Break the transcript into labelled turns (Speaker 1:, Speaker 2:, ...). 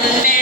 Speaker 1: Monday